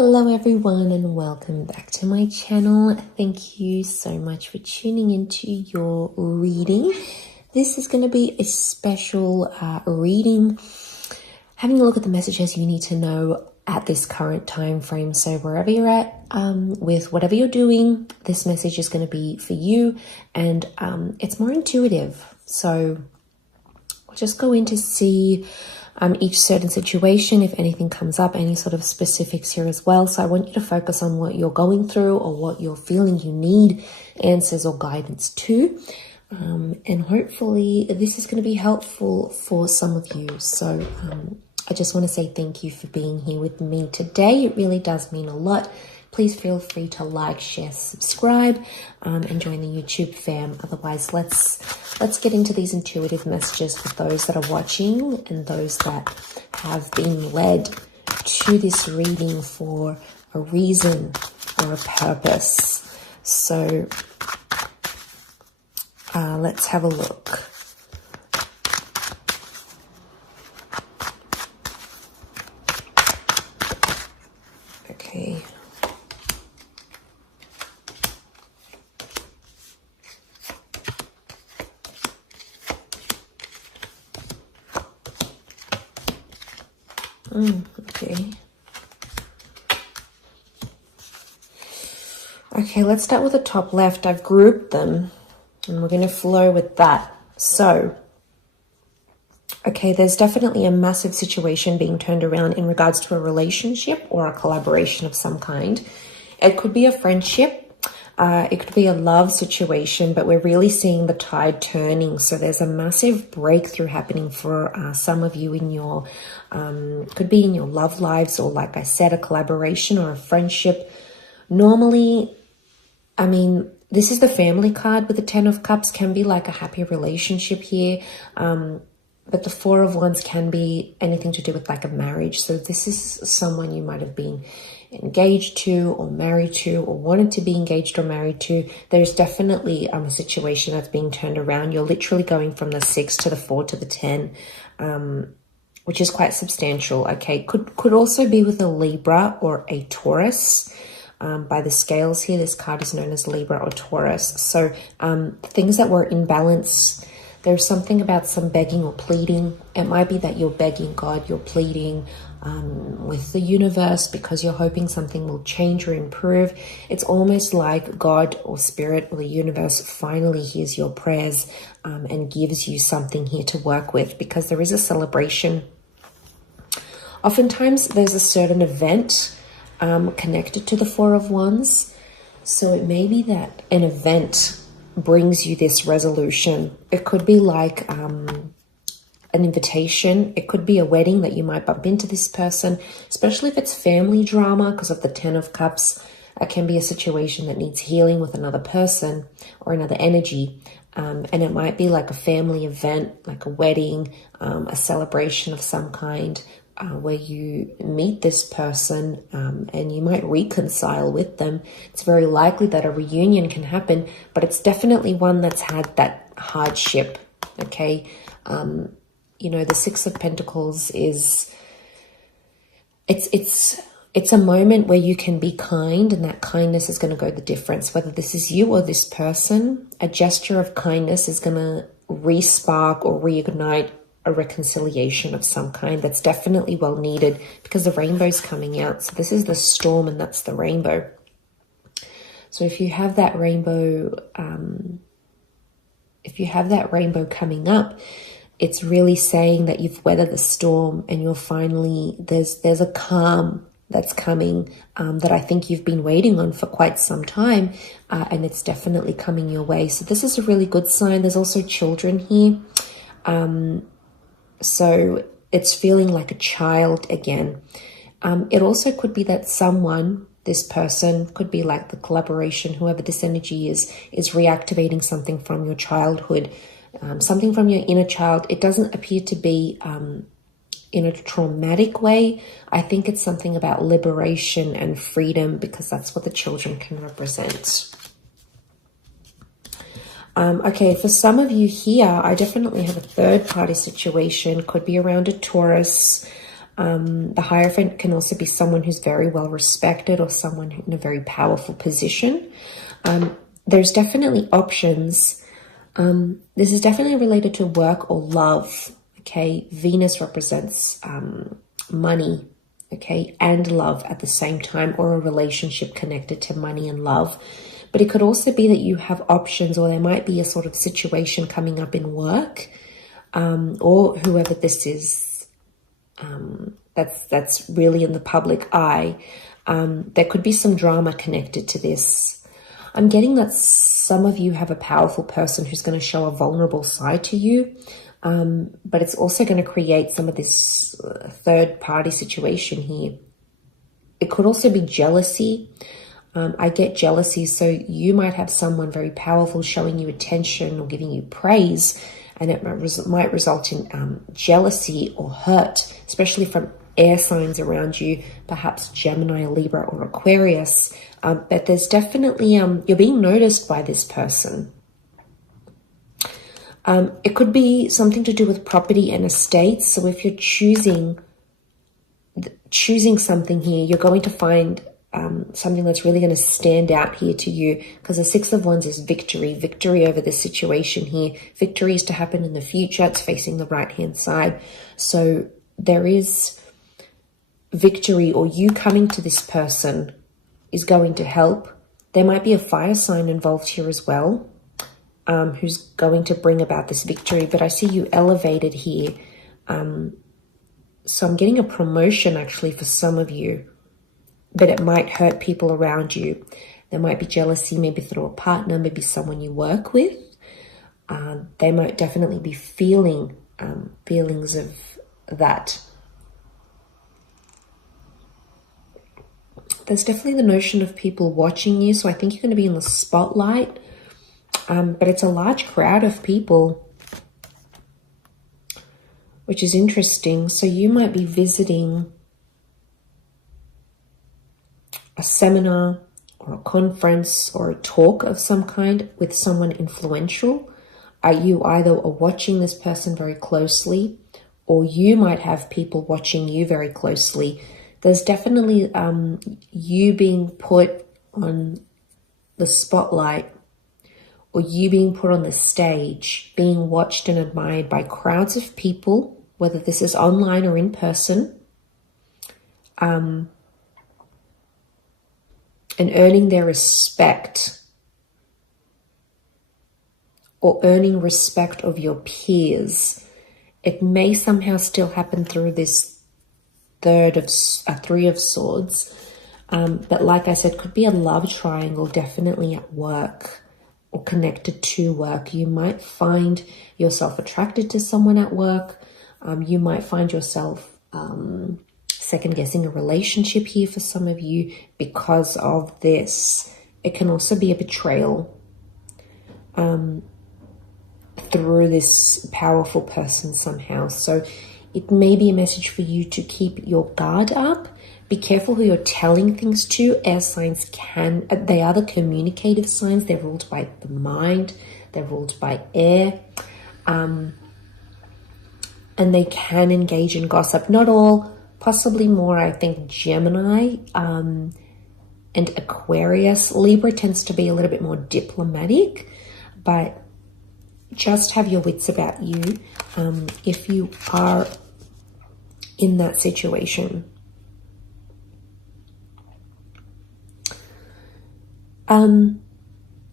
Hello everyone and welcome back to my channel. Thank you so much for tuning into your reading. This is going to be a special reading, having a look at the messages you need to know at this current time frame. So wherever you're at with whatever you're doing, this message is going to be for you, and it's more intuitive. So we'll just go in to see each certain situation, if anything comes up, any sort of specifics here as well. So I want you to focus on what you're going through or what you're feeling you need answers or guidance to. And hopefully this is going to be helpful for some of you. So I just want to say thank you for being here with me today. It really does mean a lot. Please feel free to like, share, subscribe, and join the YouTube fam. Otherwise, let's get into these intuitive messages for those that are watching and those that have been led to this reading for a reason or a purpose. So let's have a look. Okay. Okay, let's start with the top left. I've grouped them and we're going to flow with that. So, okay, there's definitely a massive situation being turned around in regards to a relationship or a collaboration of some kind. It could be a friendship. It could be a love situation, but we're really seeing the tide turning. So there's a massive breakthrough happening for some of you in your, could be in your love lives, or like I said, a collaboration or a friendship. Normally, I mean, this is the family card with the 10 of Cups, can be like a happy relationship here. But the 4 of Wands can be anything to do with like a marriage. So this is someone you might have been engaged to or married to or wanted to be engaged or married to. There's definitely a situation that's being turned around. You're literally going from the 6 to the 4 to the 10, which is quite substantial. Okay, could also be with a Libra or a Taurus. By the scales here, this card is known as Libra or Taurus. So things that were in balance. There's something about some begging or pleading. It might be that you're begging God, you're pleading with the universe because you're hoping something will change or improve. It's almost like God or Spirit or the universe finally hears your prayers and gives you something here to work with, because there is a celebration. Oftentimes there's a certain event connected to the 4 of Wands. So it may be that an event brings you this resolution. It could be like an invitation. It could be a wedding that you might bump into this person, especially if it's family drama because of the 10 of Cups. It can be a situation that needs healing with another person or another energy. And it might be like a family event, like a wedding, a celebration of some kind, where you meet this person and you might reconcile with them. It's very likely that a reunion can happen, but it's definitely one that's had that hardship, okay? You know, the 6 of Pentacles is, it's a moment where you can be kind, and that kindness is going to go the difference. Whether this is you or this person, a gesture of kindness is going to re-spark or reignite a reconciliation of some kind that's definitely well needed, because the rainbow's coming out. So this is the storm and that's the rainbow. So if you have that rainbow, coming up, it's really saying that you've weathered the storm and you're finally, there's a calm that's coming that I think you've been waiting on for quite some time, and it's definitely coming your way. So this is a really good sign. There's also children here. So it's feeling like a child again. It also could be that someone, this person, could be like the collaboration, whoever this energy is reactivating something from your childhood, something from your inner child. It doesn't appear to be in a traumatic way. I think it's something about liberation and freedom, because that's what the children can represent. Okay, for some of you here, I definitely have a third party situation. Could be around a Taurus. The Hierophant can also be someone who's very well respected or someone in a very powerful position. There's definitely options. This is definitely related to work or love. Okay, Venus represents money, okay, and love at the same time, or a relationship connected to money and love. But it could also be that you have options, or there might be a sort of situation coming up in work, or whoever this is, that's really in the public eye. There could be some drama connected to this. I'm getting that some of you have a powerful person who's going to show a vulnerable side to you, but it's also going to create some of this third party situation here. It could also be jealousy. I get jealousy, so you might have someone very powerful showing you attention or giving you praise, and it might result in jealousy or hurt, especially from air signs around you, perhaps Gemini, Libra, or Aquarius. But there's definitely, you're being noticed by this person. It could be something to do with property and estates. So if you're choosing something here, you're going to find something that's really going to stand out here to you, because the Six of Wands is victory over this situation here. Victory is to happen in the future. It's facing the right-hand side. So there is victory, or you coming to this person is going to help. There might be a fire sign involved here as well, who's going to bring about this victory. But I see you elevated here. So I'm getting a promotion actually for some of you, but it might hurt people around you. There might be jealousy, maybe through a partner, maybe someone you work with. They might definitely be feeling feelings of that. There's definitely the notion of people watching you. So I think you're going to be in the spotlight, but it's a large crowd of people, which is interesting. So you might be visiting a seminar or a conference or a talk of some kind with someone influential. You either are watching this person very closely, or you might have people watching you very closely. There's definitely you being put on the spotlight, or you being put on the stage, being watched and admired by crowds of people, whether this is online or in person, and earning their respect, or earning respect of your peers. It may somehow still happen through this Three of Swords, but like I said, could be a love triangle, definitely at work or connected to work. You might find yourself attracted to someone at work. You might find yourself second guessing a relationship here for some of you because of this. It can also be a betrayal through this powerful person somehow. So it may be a message for you to keep your guard up. Be careful who you're telling things to. Air signs they are the communicative signs. They're ruled by the mind. They're ruled by air. And they can engage in gossip. Not all, possibly more, I think, Gemini and Aquarius. Libra tends to be a little bit more diplomatic, but just have your wits about you if you are in that situation.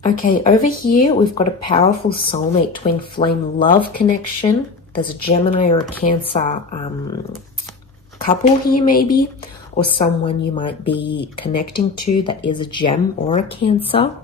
Okay, over here we've got a powerful soulmate twin flame love connection. There's a Gemini or a Cancer couple here maybe, or someone you might be connecting to that is a Gem or a Cancer.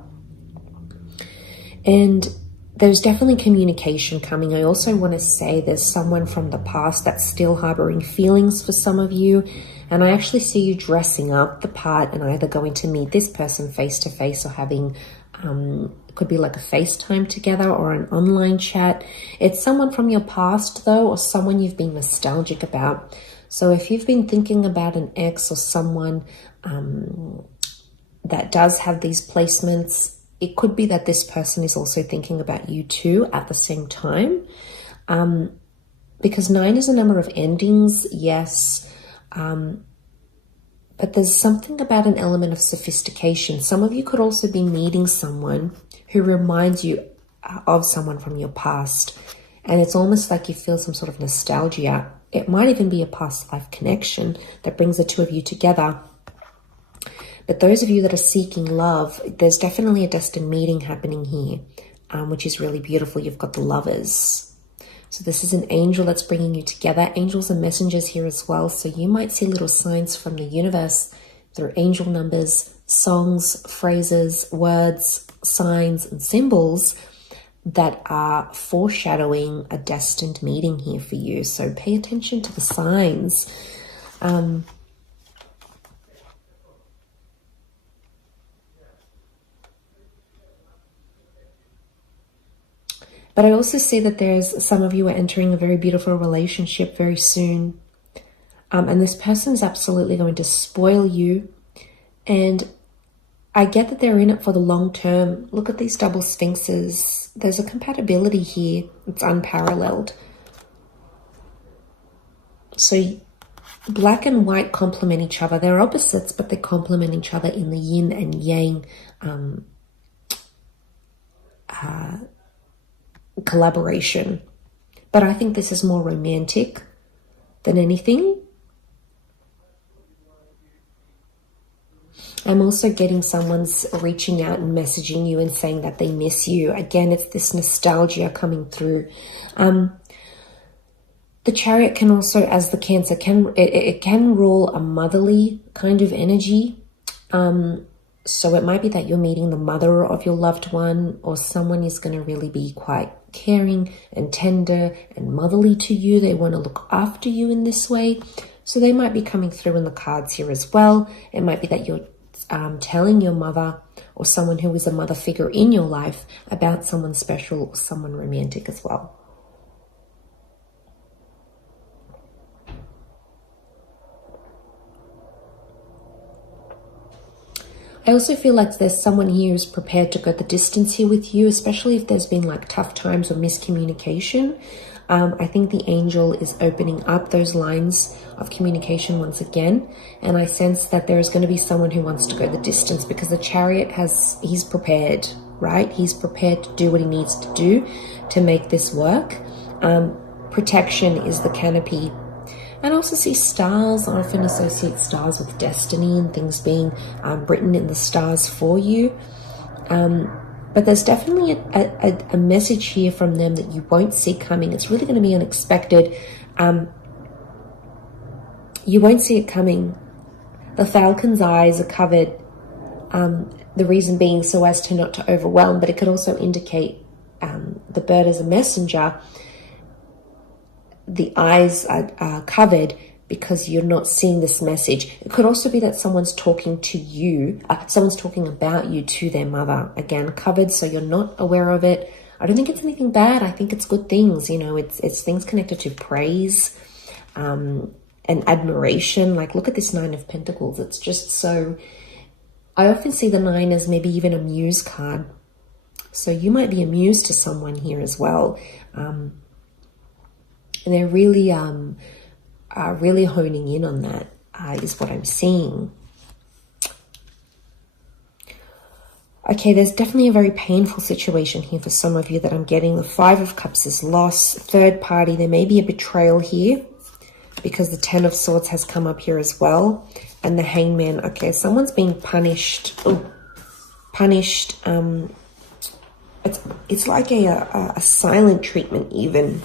And there's definitely communication coming. I also want to say there's someone from the past that's still harboring feelings for some of you. And I actually see you dressing up the part and either going to meet this person face to face or having, it could be like a FaceTime together or an online chat. It's someone from your past though, or someone you've been nostalgic about. So if you've been thinking about an ex or someone that does have these placements, it could be that this person is also thinking about you too at the same time. Because 9 is a number of endings, yes. But there's something about an element of sophistication. Some of you could also be meeting someone who reminds you of someone from your past. And it's almost like you feel some sort of nostalgia. It might even be a past life connection that brings the two of you together. But those of you that are seeking love, there's definitely a destined meeting happening here, which is really beautiful. You've got the Lovers. So this is an angel that's bringing you together. Angels are messengers here as well. So you might see little signs from the universe through angel numbers, songs, phrases, words, signs, and symbols that are foreshadowing a destined meeting here for you. So pay attention to the signs. But I also see that there's some of you are entering a very beautiful relationship very soon. And this person's absolutely going to spoil you. And I get that they're in it for the long term. Look at these double sphinxes. There's a compatibility here. It's unparalleled. So black and white complement each other. They're opposites, but they complement each other in the yin and yang collaboration. But I think this is more romantic than anything. I'm also getting someone's reaching out and messaging you and saying that they miss you. Again, it's this nostalgia coming through. The Chariot can also, as the Cancer, it can rule a motherly kind of energy. So it might be that you're meeting the mother of your loved one, or someone is going to really be quite caring and tender and motherly to you. They want to look after you in this way. So they might be coming through in the cards here as well. It might be that you're telling your mother or someone who is a mother figure in your life about someone special or someone romantic as well. I also feel like there's someone here who's prepared to go the distance here with you, especially if there's been like tough times or miscommunication. I think the angel is opening up those lines of communication once again. And I sense that there is going to be someone who wants to go the distance, because the Chariot he's prepared, right? He's prepared to do what he needs to do to make this work. Protection is the canopy. And I also see stars. I often associate stars with destiny and things being written in the stars for you. But there's definitely a message here from them that you won't see coming. It's really going to be unexpected. You won't see it coming. The falcon's eyes are covered. The reason being so as to not to overwhelm, but it could also indicate the bird as a messenger. The eyes are covered because you're not seeing this message. It could also be that someone's talking to you, someone's talking about you to their mother. Again, covered, so you're not aware of it. I don't think it's anything bad. I think it's good things. You know, it's things connected to praise and admiration. Like, look at this 9 of Pentacles. It's just so... I often see the 9 as maybe even a muse card. So you might be a muse to someone here as well. And they're really honing in on that, is what I'm seeing. Okay, there's definitely a very painful situation here for some of you that I'm getting. The 5 of Cups is loss, third party. There may be a betrayal here because the 10 of Swords has come up here as well. And the Hangman. Okay, someone's being punished. Oh, punished. It's like a silent treatment even.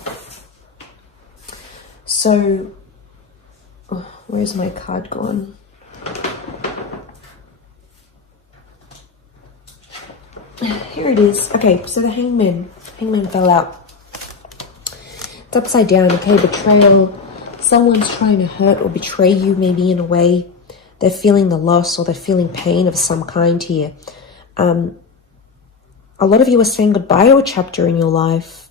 So, where's my card gone? Here it is. Okay, so the Hangman fell out. It's upside down. Okay, betrayal. Someone's trying to hurt or betray you, maybe in a way. They're feeling the loss or they're feeling pain of some kind here. A lot of you are saying goodbye to a chapter in your life.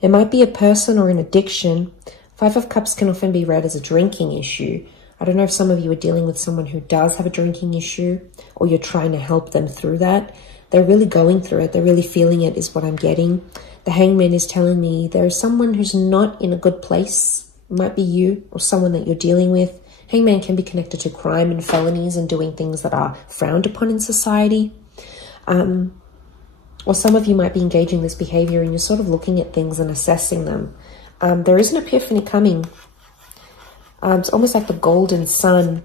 It might be a person or an addiction. 5 of Cups can often be read as a drinking issue. I don't know if some of you are dealing with someone who does have a drinking issue, or you're trying to help them through that. They're really going through it. They're really feeling it, is what I'm getting. The Hangman is telling me there is someone who's not in a good place. It might be you or someone that you're dealing with. Hangman can be connected to crime and felonies and doing things that are frowned upon in society. Or some of you might be engaging this behavior and you're sort of looking at things and assessing them. There is an epiphany coming. It's almost like the golden sun.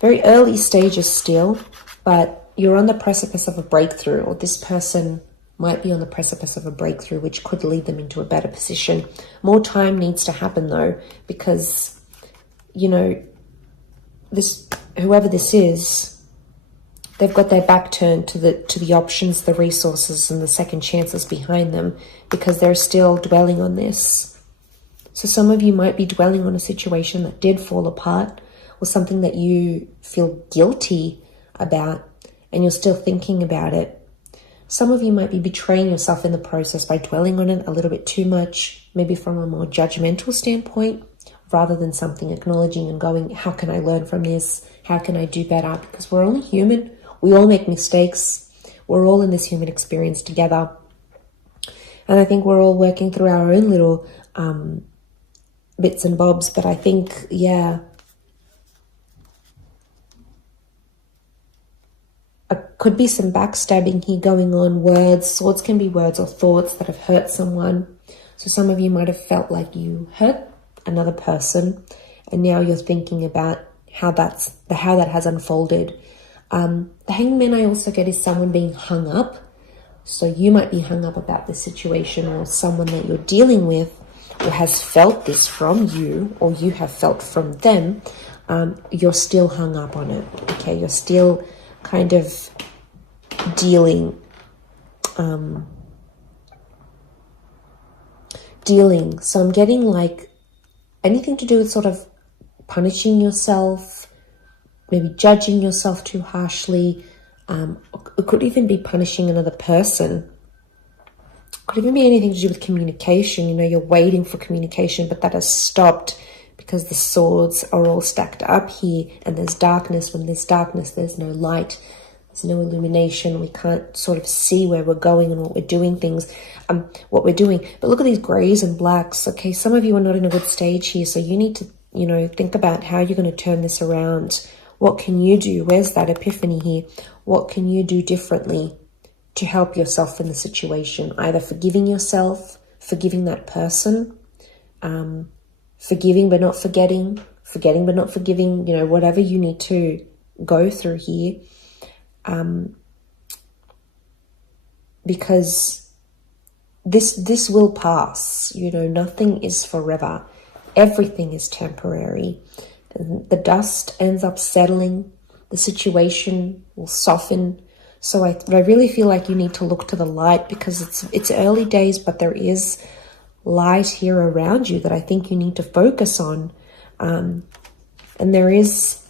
Very early stages still, but you're on the precipice of a breakthrough, or this person might be on the precipice of a breakthrough, which could lead them into a better position. More time needs to happen though, because, you know, whoever this is, they've got their back turned to the options, the resources, and the second chances behind them, because they're still dwelling on this. So some of you might be dwelling on a situation that did fall apart, or something that you feel guilty about, and you're still thinking about it. Some of you might be betraying yourself in the process by dwelling on it a little bit too much, maybe from a more judgmental standpoint, rather than something acknowledging and going, how can I learn from this? How can I do better? Because we're only human. We all make mistakes. We're all in this human experience together. And I think we're all working through our own little bits and bobs. But I think, yeah, could be some backstabbing here going on. Words, swords can be words or thoughts that have hurt someone. So some of you might have felt like you hurt another person, and now you're thinking about how that has unfolded. The hangman I also get is someone being hung up. So you might be hung up about the situation, or someone that you're dealing with or has felt this from you, or you have felt from them. You're still hung up on it. Okay, you're still kind of dealing. So I'm getting like anything to do with sort of punishing yourself, maybe judging yourself too harshly. It could even be punishing another person. It could even be anything to do with communication. You know, you're waiting for communication, but that has stopped because the swords are all stacked up here, and there's darkness. When there's darkness, there's no light. There's no illumination. We can't sort of see where we're going and what we're doing what we're doing. But look at these grays and blacks. Okay, some of you are not in a good stage here, so you need to, you know, think about how you're going to turn this around. What can you do? Where's that epiphany here? What can you do differently to help yourself in the situation? Either forgiving yourself, forgiving that person, forgiving but not forgetting, forgetting but not forgiving, you know, whatever you need to go through here. Because this will pass. You know, nothing is forever. Everything is temporary. The dust ends up settling. The situation will soften. So I really feel like you need to look to the light, because it's early days, but there is light here around you that I think you need to focus on. And there is,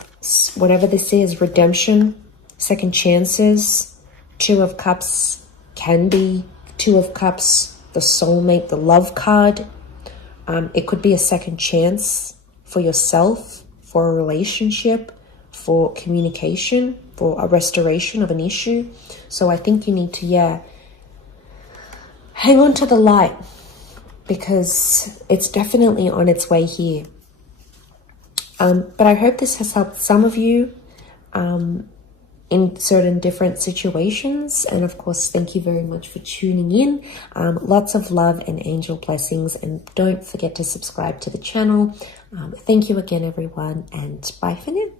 whatever this is, redemption, second chances. Two of Cups can be Two of Cups, the soulmate, the love card. It could be a second chance for yourself, for a relationship, for communication, for a restoration of an issue. So I think you need to, hang on to the light, because it's definitely on its way here. But I hope this has helped some of you in certain different situations. And of course, thank you very much for tuning in. Lots of love and angel blessings. And don't forget to subscribe to the channel. Thank you again, everyone. And bye for now.